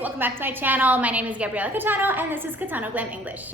welcome back to my channel. My name is Gabriela Catano and this is Catano Glam English.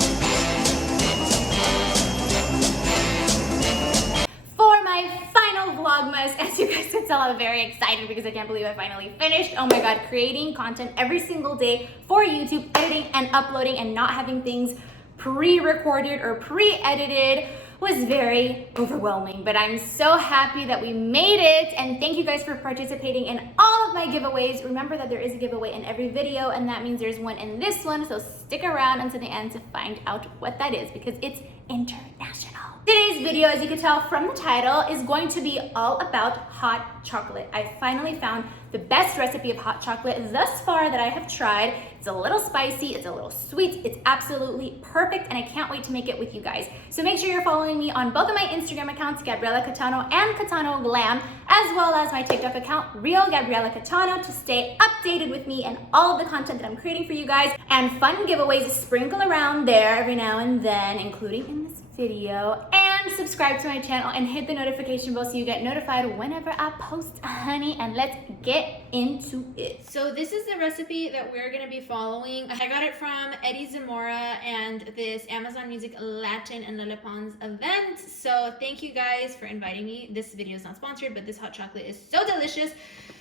For my final Vlogmas, as you guys can tell, I'm very excited because I can't believe I finally finished. Oh my god, creating content every single day for YouTube, editing and uploading and not having things pre-recorded or pre-edited was very overwhelming, but I'm so happy that we made it, and thank you guys for participating in all of my giveaways. Remember that there is a giveaway in every video, and that means there's one in this one, so stick around until the end to find out what that is because it's international. Today's video, as you can tell from the title, is going to be all about hot chocolate. I finally found the best recipe of hot chocolate thus far that I have tried. It's a little spicy, it's a little sweet, it's absolutely perfect, and I can't wait to make it with you guys. So make sure you're following me on both of my Instagram accounts, Gabriela Catano and Catano Glam, as well as my TikTok account, Real Gabriela Catano, to stay updated with me and all of the content that I'm creating for you guys, and fun giveaways sprinkle around there every now and then, including in this video. And subscribe to my channel and hit the notification bell so you get notified whenever I post, honey, and let's get into it. So this is the recipe that we're gonna be following. I got it from Eddie Zamora and this Amazon Music Latin and Lille Pons event. So thank you guys for inviting me. This video is not sponsored, but this hot chocolate is so delicious,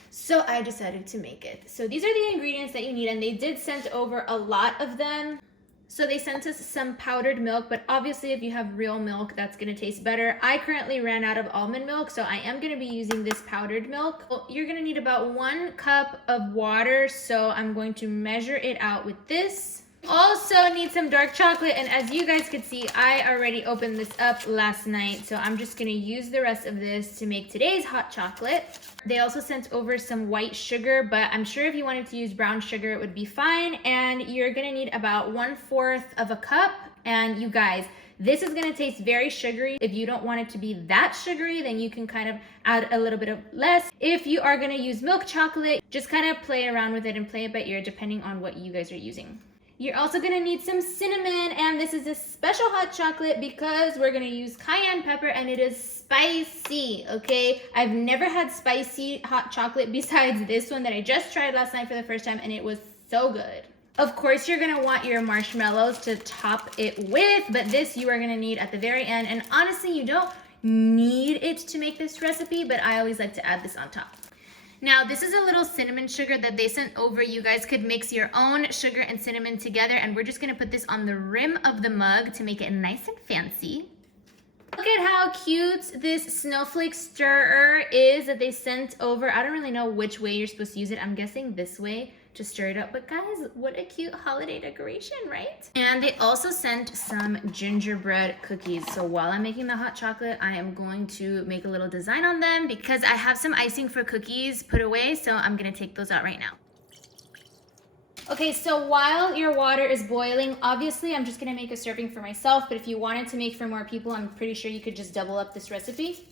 so I decided to make it. So these are the ingredients that you need, and they did send over a lot of them. So they sent us some powdered milk, but obviously if you have real milk, that's gonna taste better. I currently ran out of almond milk, so I am gonna be using this powdered milk. Well, you're gonna need about 1 cup of water, so I'm going to measure it out with this. Also need some dark chocolate, and as you guys could see, I already opened this up last night, so I'm just gonna use the rest of this to make today's hot chocolate. They also sent over some white sugar, but I'm sure if you wanted to use brown sugar, it would be fine. And you're gonna need about 1/4 of a cup. And you guys, this is gonna taste very sugary. If you don't want it to be that sugary, then you can kind of add a little bit of less. If you are gonna use milk chocolate, just kind of play around with it and play it by ear depending on what you guys are using. You're also gonna need some cinnamon, and this is a special hot chocolate because we're gonna use cayenne pepper and it is spicy, okay? I've never had spicy hot chocolate besides this one that I just tried last night for the first time, and it was so good. Of course, you're gonna want your marshmallows to top it with, but this you are gonna need at the very end, and honestly, you don't need it to make this recipe, but I always like to add this on top. Now, this is a little cinnamon sugar that they sent over. You guys could mix your own sugar and cinnamon together, and we're just gonna put this on the rim of the mug to make it nice and fancy. Look at how cute this snowflake stirrer is that they sent over. I don't really know which way you're supposed to use it. I'm guessing this way to stir it up, but guys, what a cute holiday decoration, right? And they also sent some gingerbread cookies. So while I'm making the hot chocolate, I am going to make a little design on them because I have some icing for cookies put away, so I'm gonna take those out right now. Okay, so while your water is boiling, obviously I'm just gonna make a serving for myself, but if you wanted to make for more people, I'm pretty sure you could just double up this recipe.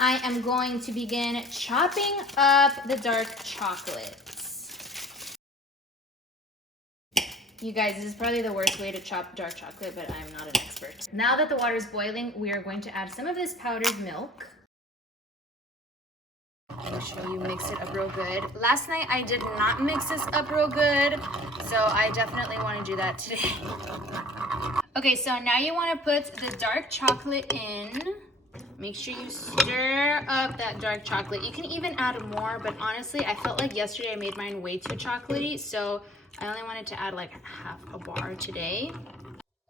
I am going to begin chopping up the dark chocolate. You guys, this is probably the worst way to chop dark chocolate, but I'm not an expert. Now that the water is boiling, we are going to add some of this powdered milk. Make sure you mix it up real good. Last night I did not mix this up real good, so I definitely want to do that today. Okay, so now you want to put the dark chocolate in. Make sure you stir up that dark chocolate. You can even add more, but honestly, I felt like yesterday I made mine way too chocolatey, so I only wanted to add like half a bar today.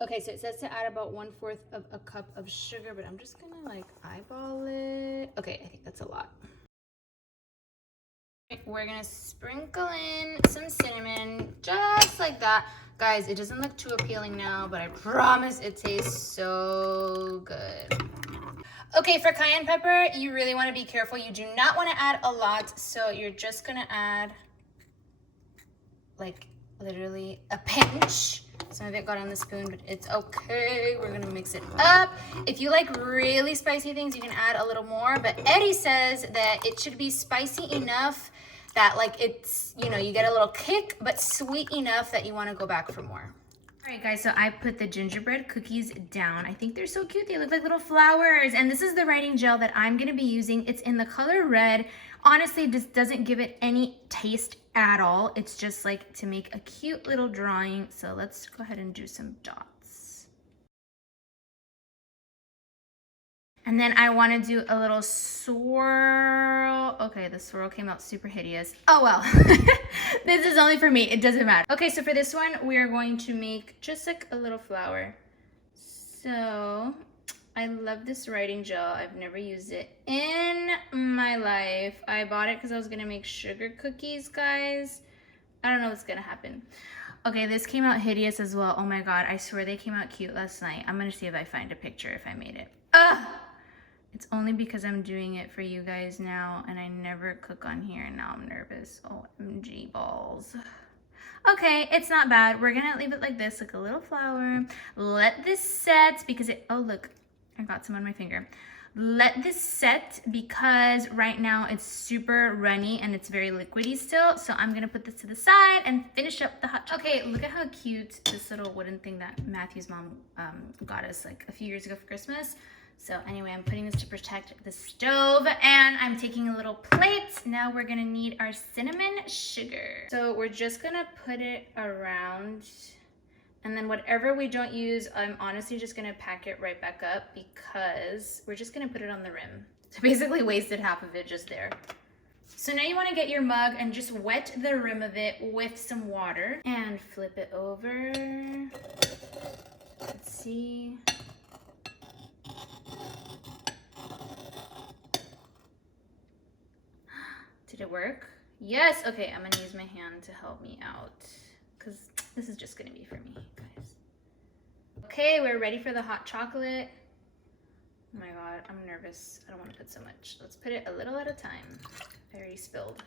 Okay, so it says to add about 1/4 of a cup of sugar, but I'm just gonna like eyeball it. Okay, I think that's a lot. We're gonna sprinkle in some cinnamon, just like that. Guys, it doesn't look too appealing now, but I promise it tastes so good. Okay, for cayenne pepper, you really wanna be careful. You do not wanna add a lot, so you're just gonna add like literally a pinch. Some of it got on the spoon, but it's okay. We're gonna mix it up. If you like really spicy things, you can add a little more, but Eddie says that it should be spicy enough that like it's, you know, you get a little kick, but sweet enough that you wanna go back for more. All right, guys, so I put the gingerbread cookies down. I think they're so cute. They look like little flowers. And this is the writing gel that I'm gonna be using. It's in the color red. Honestly, this doesn't give it any taste at all. It's just like to make a cute little drawing. So let's go ahead and do some dots. And then I want to do a little swirl. Okay, the swirl came out super hideous. Oh well, this is only for me. It doesn't matter. Okay, so for this one, we are going to make just like a little flower. So I love this writing gel. I've never used it in my life. I bought it because I was gonna make sugar cookies, guys. I don't know what's gonna happen. Okay, this came out hideous as well. Oh my God, I swear they came out cute last night. I'm gonna see if I find a picture if I made it. Ugh! It's only because I'm doing it for you guys now and I never cook on here and now I'm nervous. OMG balls. Okay, it's not bad. We're gonna leave it like this, like a little flower. Let this set because it, oh look, I got some on my finger. Let this set because right now it's super runny and it's very liquidy still. So I'm gonna put this to the side and finish up the hot chocolate. Okay, look at how cute this little wooden thing that Matthew's mom got us like a few years ago for Christmas. So anyway, I'm putting this to protect the stove and I'm taking a little plate. Now we're gonna need our cinnamon sugar. So we're just gonna put it around and then whatever we don't use, I'm honestly just gonna pack it right back up because we're just gonna put it on the rim. So basically wasted half of it just there. So now you wanna get your mug and just wet the rim of it with some water and flip it over. Let's see. Did it work? Yes, okay, I'm gonna use my hand to help me out because this is just gonna be for me, guys. Okay, we're ready for the hot chocolate. Oh my God, I'm nervous. I don't wanna put so much. Let's put it a little at a time. I already spilled.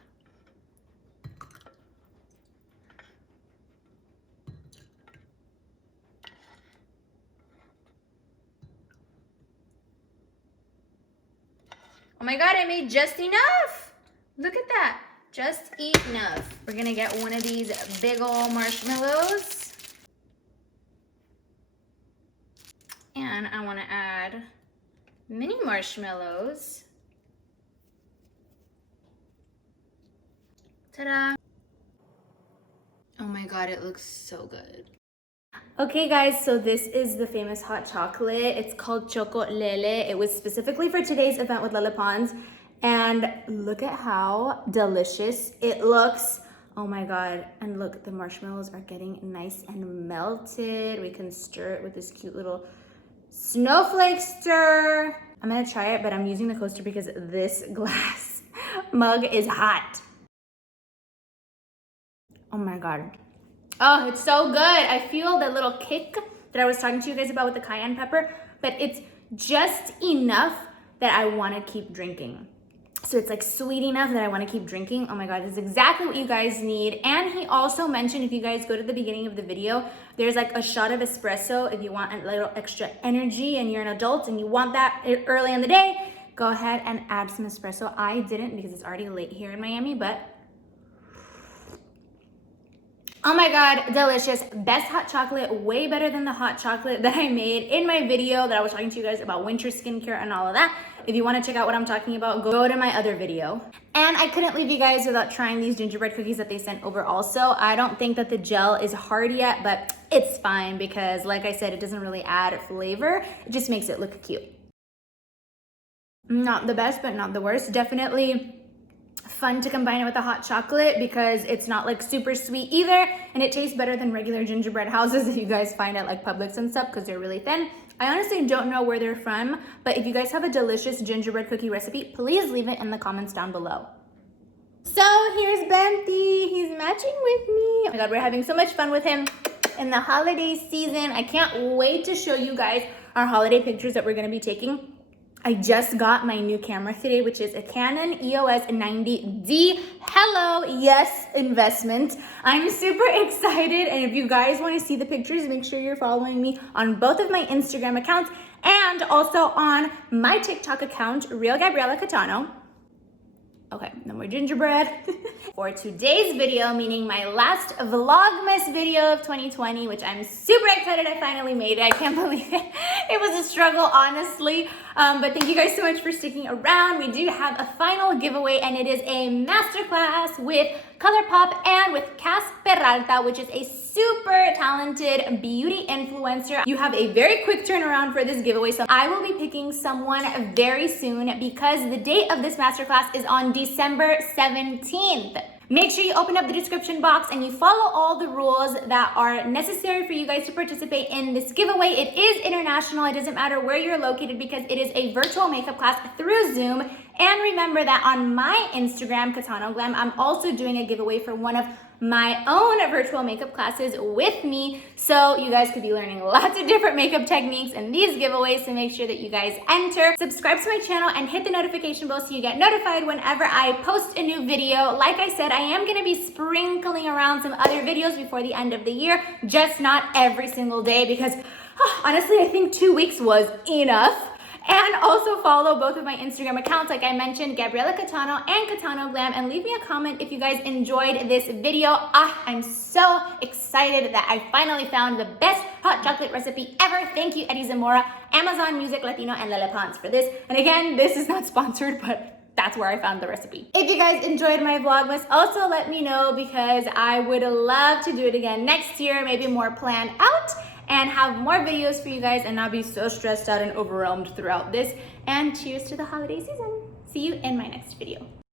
Oh my God, I made just enough. Look at that, just enough. We're gonna get one of these big ol' marshmallows. And I wanna add mini marshmallows. Ta-da. Oh my God, it looks so good. Okay guys, so this is the famous hot chocolate. It's called Choco Lele. It was specifically for today's event with Lele Pons. And look at how delicious it looks. Oh my God. And look, the marshmallows are getting nice and melted. We can stir it with this cute little snowflake stir. I'm gonna try it, but I'm using the coaster because this glass mug is hot. Oh my God. Oh, it's so good. I feel the little kick that I was talking to you guys about with the cayenne pepper, but it's just enough that I wanna keep drinking. So it's like sweet enough that I want to keep drinking. Oh my God, this is exactly what you guys need. And he also mentioned, if you guys go to the beginning of the video, there's like a shot of espresso if you want a little extra energy and you're an adult and you want that early in the day, go ahead and add some espresso. I didn't because it's already late here in Miami, but oh my God, delicious. Best hot chocolate, way better than the hot chocolate that I made in my video that I was talking to you guys about winter skincare and all of that. If you wanna check out what I'm talking about, go to my other video. And I couldn't leave you guys without trying these gingerbread cookies that they sent over also. I don't think that the gel is hard yet, but it's fine because like I said, it doesn't really add flavor. It just makes it look cute. Not the best, but not the worst. Definitely fun to combine it with a hot chocolate because it's not like super sweet either, and it tastes better than regular gingerbread houses that you guys find at like Publix and stuff because they're really thin. I honestly don't know where they're from, but if you guys have a delicious gingerbread cookie recipe, please leave it in the comments down below. So here's Benty. He's matching with me. Oh my God, we're having so much fun with him in the holiday season. I can't wait to show you guys our holiday pictures that we're gonna be taking. I just got my new camera today, which is a Canon EOS 90D. Hello, yes, investment. I'm super excited, and if you guys want to see the pictures, make sure you're following me on both of my Instagram accounts and also on my TikTok account, Real Gabriela Catano. Okay, no more gingerbread. For today's video, meaning my last Vlogmas video of 2020, which I'm super excited I finally made it. I can't believe it. It was a struggle, honestly. But thank you guys so much for sticking around. We do have a final giveaway, and it is a masterclass with ColourPop and with Cas Peralta, which is a super talented beauty influencer. You have a very quick turnaround for this giveaway, so I will be picking someone very soon because the date of this masterclass is on December 17th. Make sure you open up the description box and you follow all the rules that are necessary for you guys to participate in this giveaway. It is international. It doesn't matter where you're located because it is a virtual makeup class through Zoom. And remember that on my Instagram, Catano Glam, I'm also doing a giveaway for one of my own virtual makeup classes with me. So you guys could be learning lots of different makeup techniques in these giveaways, so make sure that you guys enter. Subscribe to my channel and hit the notification bell so you get notified whenever I post a new video. Like I said, I am gonna be sprinkling around some other videos before the end of the year, just not every single day because honestly, I think 2 weeks was enough. And also follow both of my Instagram accounts, like I mentioned, Gabriela Catano and Catano Glam, and leave me a comment if you guys enjoyed this video. I'm so excited that I finally found the best hot chocolate recipe ever. Thank you, Eddie Zamora, Amazon Music Latino, and Lele Pons for this. And again, this is not sponsored, but that's where I found the recipe. If you guys enjoyed my Vlogmas, also let me know because I would love to do it again next year, maybe more planned out, and have more videos for you guys and not be so stressed out and overwhelmed throughout this. And cheers to the holiday season. See you in my next video.